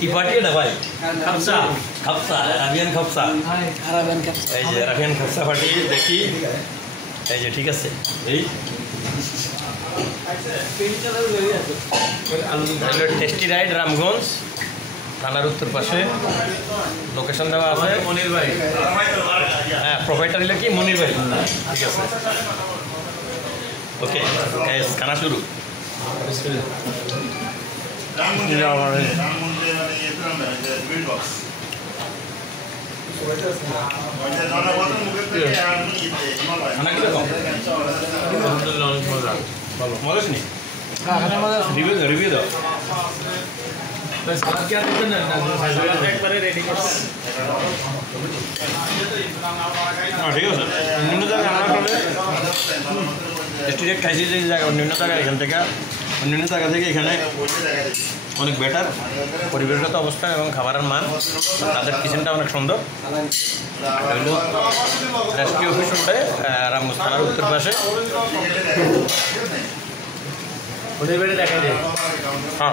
কি পার্টি এটা ভাই? খাপসা, খাপসা, আরাবিয়ান খাপসা। আরাবিয়ান খাপসা। এই যে আরাবিয়ান খাপসা পার্টি দেখি। এই যে ঠিক আছে। এই টেস্টি রাইড রামগঞ্জ থানার উত্তর পাশে লোকেশন দেওয়া আছে। মনির ভাই, হ্যাঁ, প্রোভাইডার হলো কি মনির ভাই। ঠিক আছে, ওকে, খানা শুরু। খানা কিরকম? মজা নি? রিভিউ দাও। একবারে রেডি করছে। ঠিক আছে, অন্য জায়গায় রান্না করলে স্ট্রিট খাইছি যে জায়গা, অন্য জায়গায় এখান থেকে অন্য জায়গা থেকে এখানে অনেক বেটার পরিবেশগত অবস্থা এবং খাবারের মান। তাদের কিচেনটা অনেক সুন্দর। হইল রাষ্ট্রীয় অফিস উঠে রামগঞ্জ থানার উত্তর পাশে। ওদের বেড়ে দেখা যায়। হ্যাঁ,